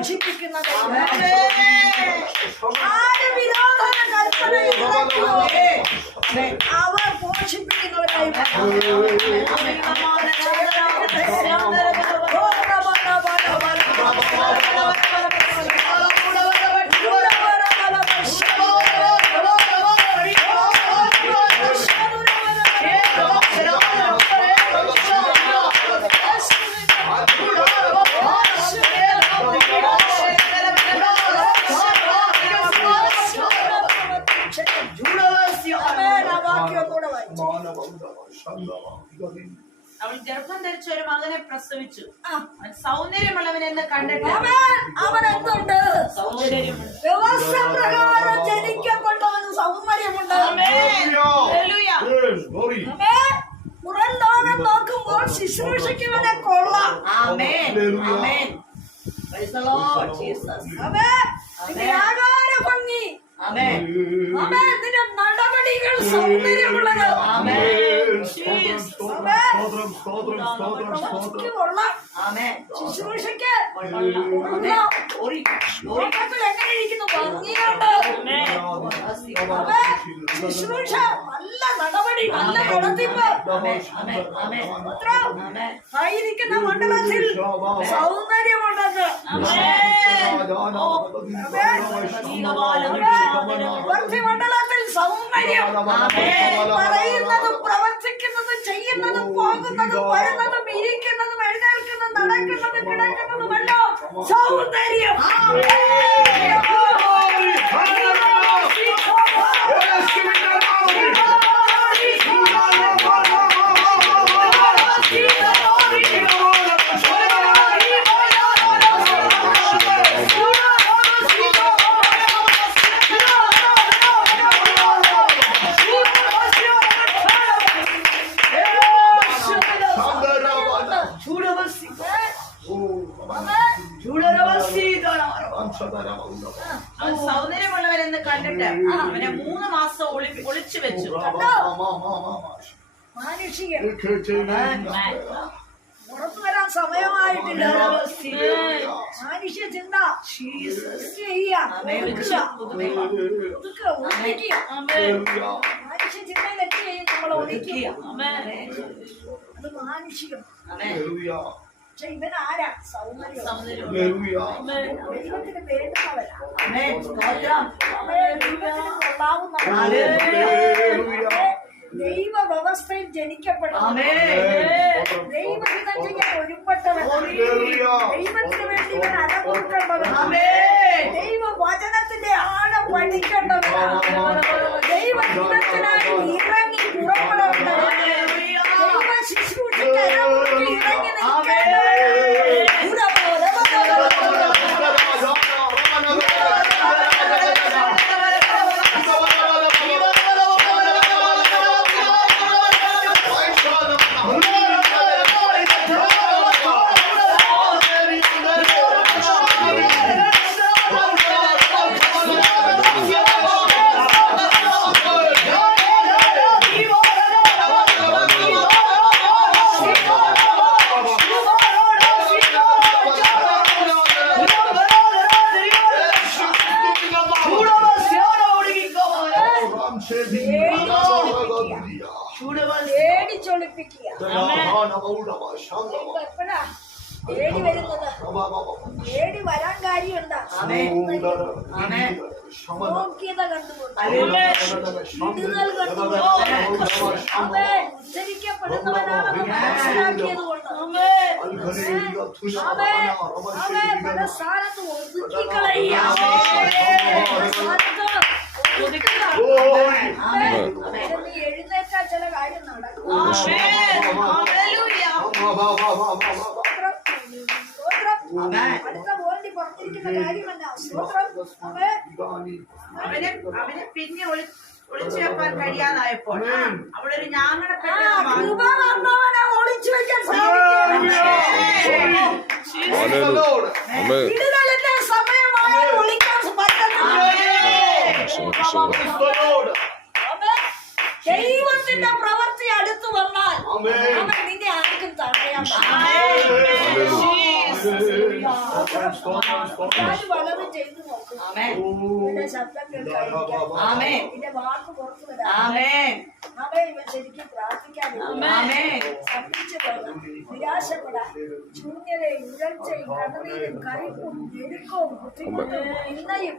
പോഷിപ്പിക്കുന്ന ദൈവം. ആര് പ്രസവിച്ചു. ആ. എന്ന് സൗന്ദര്യമുള്ളവനെന്ന് കണ്ടിട്ട്. അവൻ എന്തുണ്ട്? സൗന്ദര്യമുണ്ട് വ്യവസ്ഥ പ്രകാരം ജനിക്കപ്പെട്ടവന് സൗന്ദര്യമുണ്ട്. പുറം ലോകം നോക്കുമ്പോൾ ശുശ്രൂഷിക്കുന്നവനെ കൊള്ളാം. ആകാര ഭംഗി. നിന്റെ നടപടികൾ സൗന്ദര്യമുള്ളത്. പ്രവൃത്തിക്ക് കൊള്ളാം ആമേൻ. ശുശ്രൂഷയ്ക്ക് കൊള്ളാം. കൊള്ളാം. ഓറി നോട്ടത്തിൽ എങ്ങനെ ഇരിക്കുന്നു ഭംഗിയുണ്ട്. ശുശ്രൂഷ നല്ല നടപടി നല്ല നടത്തിപ്പ് ആയിരിക്കുന്ന മണ്ഡലത്തിൽ സൗന്ദര്യമുണ്ടെന്ന് മണ്ഡലത്തിൽ സൗന്ദര്യം പറയുന്നതും പ്രവർത്തിക്കുന്നതും ചെയ്യുന്നതും പോകുന്നതും വരുന്നതും ഇരിക്കുന്നതും എഴുന്നേൽക്കുന്നതും നടക്കുന്നതും കിടക്കുന്നതുമല്ലോ സൗന്ദര്യം മാനുഷികം. പുറത്തു വരാൻ സമയമായിട്ടില്ല. മാനുഷ്യ ചിന്ത. മാനുഷ്യ ചിന്തയിൽ എന്ത് ചെയ്യും നമ്മൾ ഒതുക്കുക അത് മാനുഷികം. പക്ഷെ ഇവൻ ആരാ? സൗന്ദര്യം. ദൈവത്തിന് വേണ്ടുന്നവരാ ദൈവത്തിന് കൊള്ളാവുന്നവരാ. ദൈവ വ്യവസ്ഥയിൽ ജനിക്കപ്പെട്ടവൻ ദൈവഹിതം ചെയ്യാൻ ഒരുപ്പെട്ടവൻ ദൈവത്തിന് വേണ്ടി ഇവൻ അലമുറുക്കേണ്ടവൻ ദൈവ വചനത്തിന്റെ ആഴം പഠിക്കേണ്ടവൻ ദൈവഹിതത്തിനായി ഇറങ്ങി പുറപ്പെടേണ്ടവൻ പേടി വരുന്നത്. ഏടി വരാൻ കാര്യമുണ്ടാ. യോഗ്യത കണ്ടുകൊണ്ട് വിടുതൽ കണ്ടുകൊണ്ട്. ഉദ്ധരിക്കപ്പെടുന്നവനാണെന്ന് മനസ്സിലാക്കിയത് കൊണ്ട്. അവൻ അവൻ പല അവന് അവനെ പിന്നെ ഒളി ഒളിച്ചു വെക്കാൻ കഴിയാതായപ്പോൾ അവളൊരു വന്നവനെ ഒളിച്ചു വെക്കാൻ സമയമായ ദൈവത്തിന്റെ അവൻ നിന്നെ ആർക്കും തടയാൻ വലതും ചെയ്തു നോക്കും നിന്റെ ശബ്ദം കേൾക്കാതിരിക്കാൻ നിന്റെ വാക്ക് പുറത്തു വരാം ആമേൻ. അവൻ ഇവൻ ശരിക്കും പ്രാർത്ഥിക്കാൻ ശബ്ദിച്ചു പോകാം നിരാശപ്പെടാം ശൂന്യതയും ഉഴർച്ചയും കണ്ണുനീരും കയ്പും ഞെരുക്കവും ബുദ്ധിമുട്ടും നിന്നയും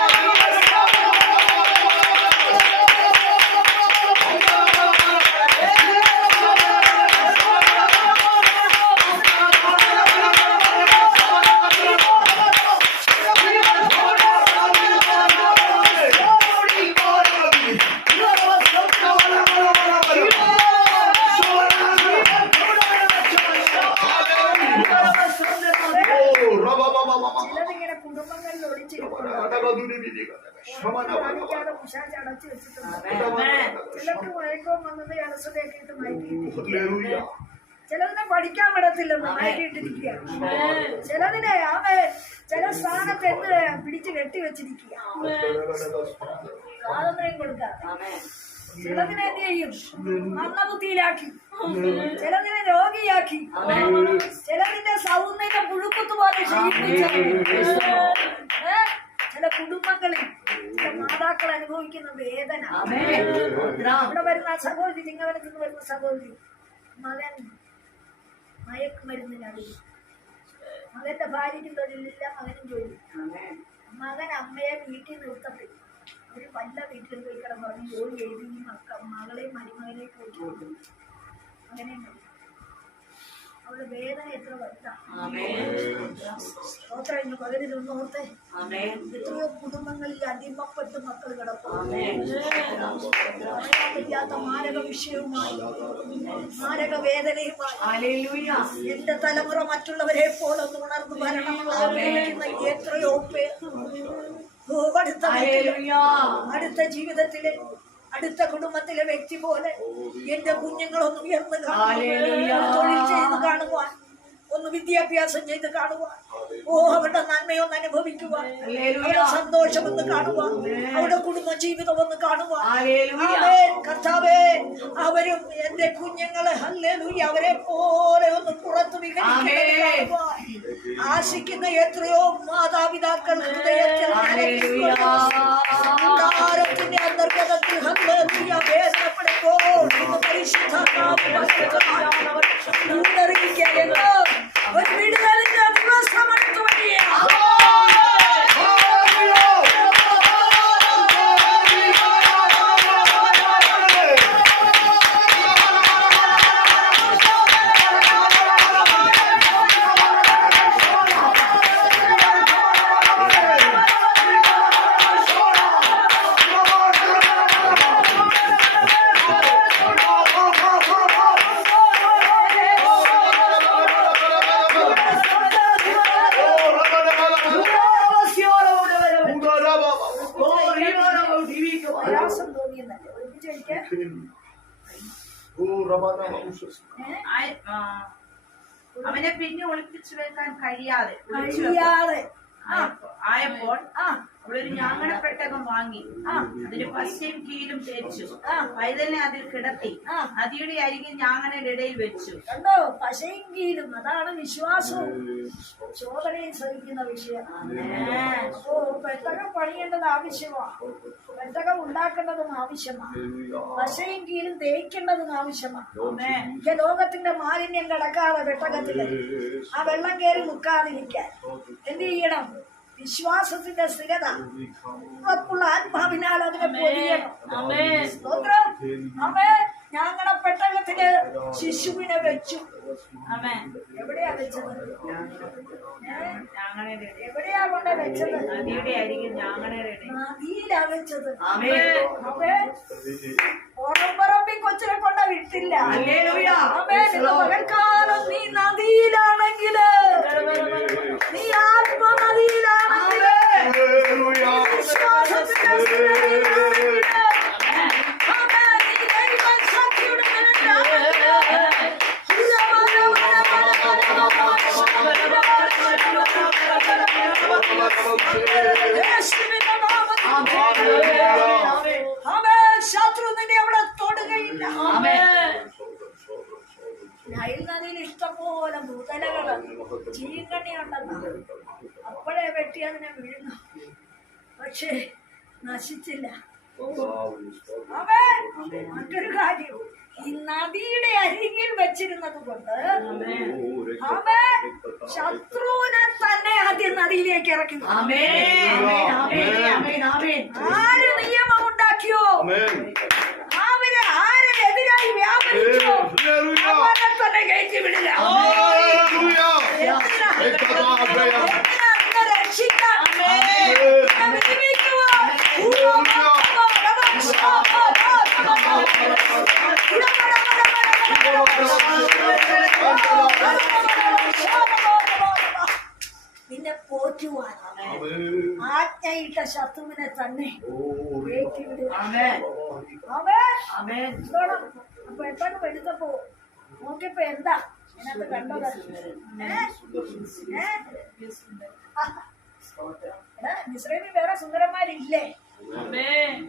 കാണിക്കാതെ പിശാച് അടച്ചു വെച്ചിട്ടുണ്ട് ചിലർക്ക് മയക്കവും വന്നത് അലസതയൊക്കെ ഇട്ട് മയക്കിയിട്ടിരിക്കുക ചിലതിനെ പഠിക്കാൻ വിടത്തില്ലെന്ന് മയക്കിയിട്ടിരിക്കുക. ചിലതിനെ അവൻ ചില സ്ഥാനത്ത് എന്ത് പിടിച്ച് കെട്ടി വെച്ചിരിക്കുക. സ്വാതന്ത്ര്യം കൊടുക്കാതെ. ചിലതിനെ എന്ത് ചെയ്യും? മന്ദബുദ്ധിയിലാക്കി. ചിലതിനെ രോഗിയാക്കി. ചിലതിന്റെ സൗന്ദര്യം പുഴുക്കത്ത് പോലെ? ചില കുടുംബങ്ങളിൽ ചില മാതാക്കൾ അനുഭവിക്കുന്ന വേദന ഇവിടെ വരുന്ന സഹോദരി നിങ്ങളെ നിന്ന് വരുന്ന സഹോദരി. മകൻ മയക്കുമരുന്നിനടി മകന്റെ ഭാര്യയ്ക്കും തൊഴിലില്ല മകനും ജോലി മകൻ അമ്മയെ വീട്ടിൽ നിർത്തപ്പെട്ടു. ഒരു പല്ല വീട്ടിൽ പോയി കിടന്ന് പറഞ്ഞു ജോലി ചെയ്ത്. ഈ മക്ക മകളെയും മരുമകനെയും പോയി കൊടുക്കും അവളുടെ വേദന എത്ര വലുതാണ് സ്തോത്രം ഇന്ന് പകലിൽ ഒന്ന് ആമേൻ. എത്രയോ കുടുംബങ്ങളിൽ അടിമപ്പെട്ട് മക്കൾ വയ്യാത്ത മാരക വിഷയവുമായി മാരക വേദനയുമായി. എന്റെ തലമുറ മറ്റുള്ളവരെ പോലെ ഒന്ന് ഉണർന്നു വരണം എത്രയോ പേർ. അടുത്ത ജീവിതത്തിലെ അടുത്ത കുടുംബത്തിലെ വ്യക്തി പോലെ എന്റെ കുഞ്ഞുങ്ങളൊന്നും ഉയർന്നു ഒന്ന് വിദ്യാഭ്യാസം ചെയ്ത് കാണുവാൻ. ഓ അവരുടെ നന്മയൊന്ന് അനുഭവിക്കുവാൻ. ഹല്ലേലൂയ. അവരുടെ സന്തോഷം ഒന്ന് കാണുവാൻ അവരുടെ കുടുംബ ജീവിതം ഒന്ന് കാണുവാൻ. ഹല്ലേലൂയ. കർത്താവേ അവരും എന്റെ കുഞ്ഞുങ്ങളെ ഹല്ലേലൂയ അവരെ പോലെ ഒന്ന് പുറത്തു. കാണുവാൻ. ആശിക്കുന്ന എത്രയോ മാതാപിതാക്കൾ ഹൃദയത്തിൽ ഹല്ലേലൂയ. കൂടാരത്തിന്റെ അന്തർഗതത്തിൽ ഹല്ലേലൂയ വേദനപ്പെടുമ്പോൾ ഇന്ന് പരിശുദ്ധാത്മാവ് ഉണർന്നിരിക്കുകയെന്ന് ഒരു ಒಂದು ಬಿಡುಗಡೆ തോന്നിയെന്നല്ലേ ഒരുമിച്ച് കഴിക്കാൻ അവനെ പിന്നെ ഒളിപ്പിച്ചു വെക്കാൻ കഴിയാതെ. കഴിയാതെ. ആയപ്പോൾ ആ അവളൊരു ഞാങ്ങണപ്പെട്ടകം വാങ്ങി. ആ. അതിന് പശയും കീലും തേച്ചു. ആ. പൈതലിനെ അതിൽ കിടത്തി. നദിയുടെ അരികിൽ ഞാങ്ങണയുടെ ഇടയിൽ വെച്ചു. കണ്ടോ? പശയും കീഴിലും അതാണ് വിശ്വാസവും ചോദനയും സഹിക്കുന്ന വിഷയം. അപ്പോ പെട്ടകം പണിയേണ്ടത് ആവശ്യമാണ്. പെട്ടകം ഉണ്ടാക്കേണ്ടതും ആവശ്യമാണ്. പശയും കീലും തേക്കേണ്ടതും ആവശ്യമാണ്. ലോകത്തിന്റെ മാലിന്യം കിടക്കാതെ പെട്ടകത്തിൽ ആ വെള്ളം കയറി മുക്കാതിരിക്കാൻ. എന്ത് ചെയ്യണം? വിശ്വാസത്തിന്റെ സ്ഥിരത. ഉറപ്പുള്ള ആത്മാവിനാൽ അതിനെ സ്തോത്രം. അമ്മേ ഞങ്ങളുടെ പെട്ടകത്തിൽ ശിശുവിനെ വെച്ചു. എവിടെയാ വെച്ചത്? എവിടെയാ കൊണ്ട് വെച്ചത്? നദിയിലാ വെച്ചത്. ഓണപ്പറമ്പി കൊച്ചിനെ കൊണ്ട വിട്ടില്ല. നിന്റെ പകൽക്കാലം നീ നദിയിലാണെങ്കിൽ. നദിയിൽ ഇഷ്ടംപോലെ മുതലകൾ ചീങ്കണ്ണി ഉണ്ടെന്ന് അപ്പോഴേ വെട്ടി അതിനെ വിഴുന്നു പക്ഷേ നശിച്ചില്ല ആമേൻ. മറ്റൊരു കാര്യം ഈ നദിയുടെ അരികിൽ വെച്ചിരുന്നത് കൊണ്ട് ആമേൻ. ശത്രുവിനെ തന്നെ ആദ്യം നദിയിലേക്ക് ഇറക്കി ആമേൻ. ആമേൻ. ആമേൻ. ആമേൻ. ആര് നിയമം ഉണ്ടാക്കിയോ Amen. അവർ ആരെതിരായി വ്യാപരിച്ചോ Hallelujah. അവനെ തന്നെ കയറ്റി വിടില്ല. നിന്നെ പോറ്റുവാൻ ആജ്ഞയിട്ട ശത്രുവിനെ തന്നെ അപ്പൊ എപ്പോഴും എടുത്തപ്പോ നോക്കിയപ്പോ എന്താ? ഇതിനകത്ത് കണ്ടത് മിസ്രൈമിൽ വേറെ സുന്ദരന്മാരില്ലേ.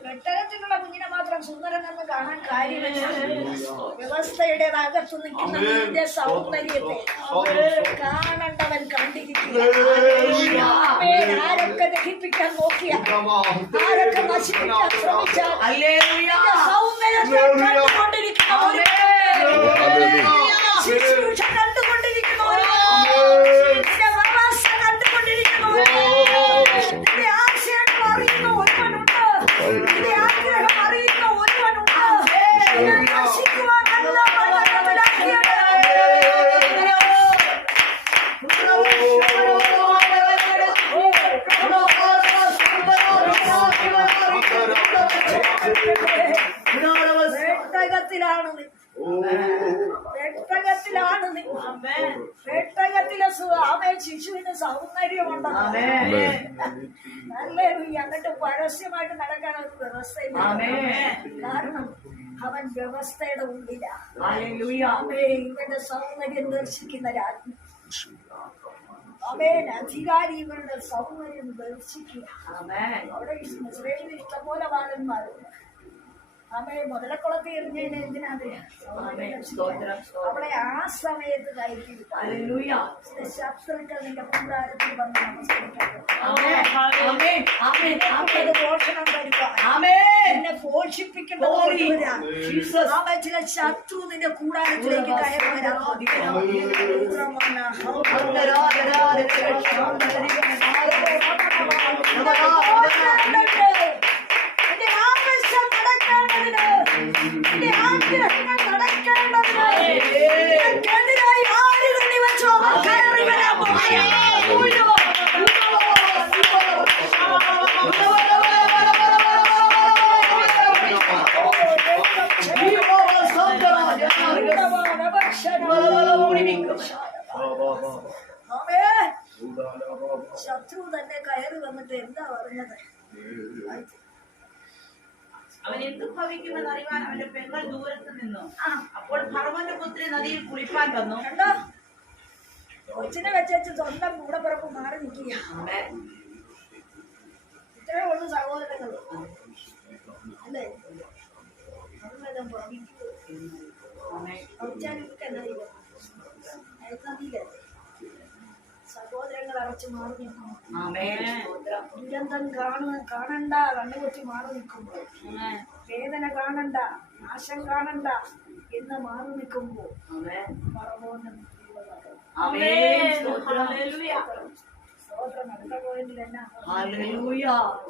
പെട്ടകത്തിലുള്ള കുഞ്ഞിനെ മാത്രം സുന്ദരനെന്ന് കാണാൻ കാര്യമില്ല. വ്യവസ്ഥയുടെ അകത്ത് നിൽക്കുന്ന നിന്റെ സൗന്ദര്യത്തെ കാണണ്ടവൻ കണ്ടിരിക്കുക. ആരൊക്കെ ദഹിപ്പിക്കാൻ നോക്കിയ? ആരൊക്കെ നശിപ്പിക്കാൻ. നിന്റെ സൗന്ദര്യത്തെ കണ്ടുകൊണ്ടിരിക്കുന്ന ഒരു ശുശ്രൂഷ കണ്ടുകൊണ്ടിരിക്കുന്ന ഒരു നിന്റെ വളർച്ച കണ്ടുകൊണ്ടിരിക്കുന്ന ഒരു നിന്റെ ആശയങ്ങൾ അറിയുന്ന ഒരുവനുണ്ട് നിന്റെ ആഗ്രഹം അറിയുന്ന ഒരുവനുണ്ട് നശിക്കുവാൻ നല്ല വഴിവിടാക്കിയത്. ശിശുവിന് സൗന്ദര്യമുണ്ട്. നല്ല എന്നിട്ട് പരസ്യമായിട്ട് നടക്കാൻ ഒരു വ്യവസ്ഥയില്ല. കാരണം അവൻ വ്യവസ്ഥയുടെ ഉള്ളിലാണ് ഹല്ലേലൂയ. ആമേ ഇവന്റെ സൗന്ദര്യം ദർശിക്കുന്ന രാജ്ഞി. അമേൻ അധികാരി ഇവരുടെ സൗന്ദര്യം ദർശിക്കുക. അവിടെ ഇഷ്ടം പോലെ ബാലന്മാരുണ്ട് അമേ മുതലക്കുളത്ത് എറിഞ്ഞതിന് എന്തിനാ ആമേൻ. സ്തോത്രം, സ്തോത്രം. അവിടെ ആ സമയത്ത് കയറ്റി. ശത്രുക്കൾ നിന്റെ കൂടാരത്തിൽ വന്ന് നമസ്കരിക്കുന്നു ആമേൻ. ആമേൻ. ആമേൻ. ആമേൻ. അത് പോഷണം നിന്നെ. അവൻ ചില ശത്രു നിന്റെ കൂടാരത്തിലേക്ക് കയറി വരാൻ ശത്രു തന്നെ കയറി വന്നിട്ട് എന്താ പറഞ്ഞത്? അവൻ എന്ത് ഭവിക്കുമെന്ന് അറിയാൻ അവന്റെ പെങ്ങൾ ദൂരത്ത് നിന്നു. അപ്പോൾ ഭർമ്മന്റെ പുത്രി നദിയിൽ കുളിപ്പാൻ വന്നു. കണ്ടോ? കൊച്ചിനെ വെച്ച് സ്വന്തം കൂടപ്പിറപ്പ് മാറി നിൽക്കുക ഇത്രയേ ഉള്ളു സഹോദരങ്ങൾ അല്ലേ? അവരെല്ലാം അയൽനദിയിൽ സഹോദരങ്ങൾ അറച്ചു മാറി നിൽക്കുന്നു. ദുരന്തം കാണുന്ന കാണണ്ട കണ്ണുകൊത്തി മാറി നിൽക്കുമ്പോൾ. വേദന കാണണ്ട നാശം കാണണ്ട എന്ന് മാറി നിൽക്കുമ്പോൾ പറവോന്ന്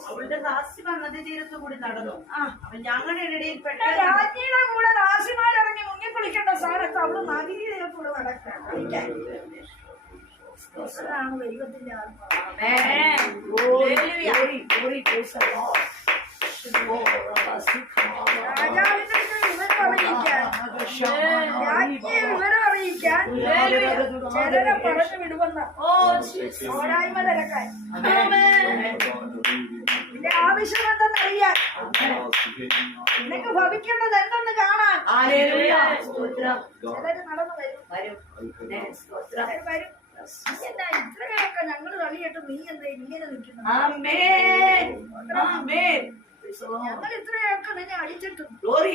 അവളുടെ ദാസ്യമാർ നദി തീരത്തു കൂടി നടന്നു. ആ അവൻ ഞങ്ങളുടെ ഇടയിൽ രാജ്ഞിയുടെ കൂടെ ദാസിമാരിറങ്ങി മുങ്ങി കുളിക്കേണ്ട സ്ഥാനത്ത് അവൾ നദിയിലെ കൂടെ അതാണ് ദൈവത്തിന്റെ വിവരം അറിയിക്കാൻ ചിലരെ പറഞ്ഞു വിടുമെന്ന് പോരായ്മ തിരക്കാൻ നിന്റെ ആവശ്യം എന്തെന്നറിയാൻ നിനക്ക് ഭവിക്കേണ്ടത് എന്തെന്ന് കാണാൻ. ചിലര് നടന്നു വരും. വരും. എന്നാ ഇത്രയൊക്കെ ഞങ്ങൾ കളിയിട്ട് നീ എന്താ ഇങ്ങനെ നിൽക്കുന്നു ഞങ്ങൾ ഇത്രയൊക്കെ നിന്നെ അടിച്ചിട്ടും. ഗ്ലോറി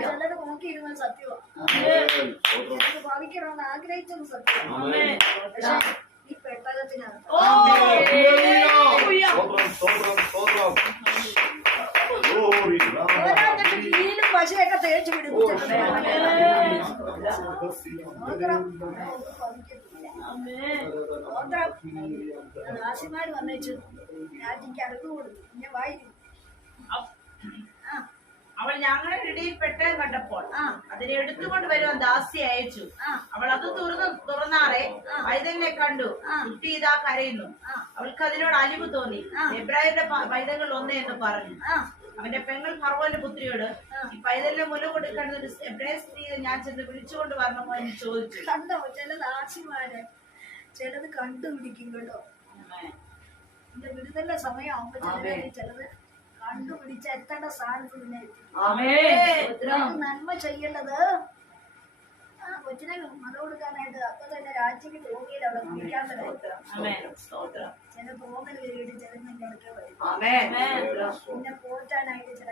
ചിലത് നോക്കിയിരുന്നത് സത്യമാണ് ഭാവിക്കണമെന്ന് ആഗ്രഹിച്ചത് സത്യം പക്ഷെ ഈ പെട്ടകത്തിനാണ് Glory. പശയൊക്കെ തേച്ച് പിടിപ്പിച്ചിട്ടുണ്ട്. ദാസിമാര് വന്നേച്ചു. രാജിക്ക് അടുത്ത് കൊടുത്തു. പിന്നെ വായിക്കും അവൾ ഞങ്ങളെ ഇടയിൽ പെട്ടകം കണ്ടപ്പോൾ ആ. അതിനെ എടുത്തുകൊണ്ട് വരുവാൻ ദാസി അയച്ചു. അവൾ അത് തുറന്ന് തുറന്നാറെ പൈതലിനെ കണ്ടു. കുട്ടി ഇതാ കരയുന്നു. അവൾക്ക് അതിനോട് അലിവ് തോന്നി. ആ. എബ്രാഹിന്റെ പൈതങ്ങൾ ഒന്ന് എന്ന് പറഞ്ഞു. ആ. അവന്റെ പെങ്ങൾ ഫറവോന്റെ പുത്രിയോട്. ഈ പൈതലിനെ മുല കൊടുക്കേണ്ട ഒരു എബ്രായ സ്ത്രീയെ ഞാൻ ചെന്ന് വിളിച്ചുകൊണ്ട് വരണമോ എന്ന് ചോദിച്ചു. കണ്ടോ ചില ദാസിമാര് ചിലത് കണ്ടുപിടിക്കും കേട്ടോ. എന്റെ വിടുതലിന്റെ സമയമാകുമ്പോ ചിലത് ചിലത് കണ്ടുപിടിച്ച് എത്തേണ്ട സ്ഥാനത്ത് പിന്നെ നന്മ ചെയ്യേണ്ടത് ആ കൊച്ചിനെ മത കൊടുക്കാനായിട്ട് അപ്പൊ തന്നെ രാജ്യക്ക് തോന്നിയില്ല അവിടെ. ചില തോന്നൽ കയറിയിട്ട് ചില നിന്നൊക്കെ വരും. പിന്നെ ചില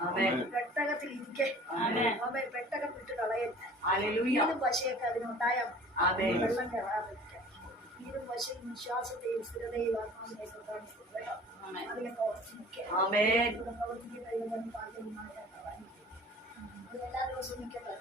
ആമേൻ പെട്ടകത്തിൽ ഇരിക്കെ പെട്ടകം വിട്ട് ഈരും പശയൊക്കെ അതിനുണ്ടായാൽ ആമേൻ വെള്ളം കയറാതിരിക്കാം ഈരും പശയും വിശ്വാസത്തെയും സ്ഥിരതയും ആമേൻ. അതിലൊക്കെ ഉറച്ചു നിൽക്കുക. പ്രവർത്തിക്കുന്ന എല്ലാ ദിവസവും നിൽക്കട്ടെ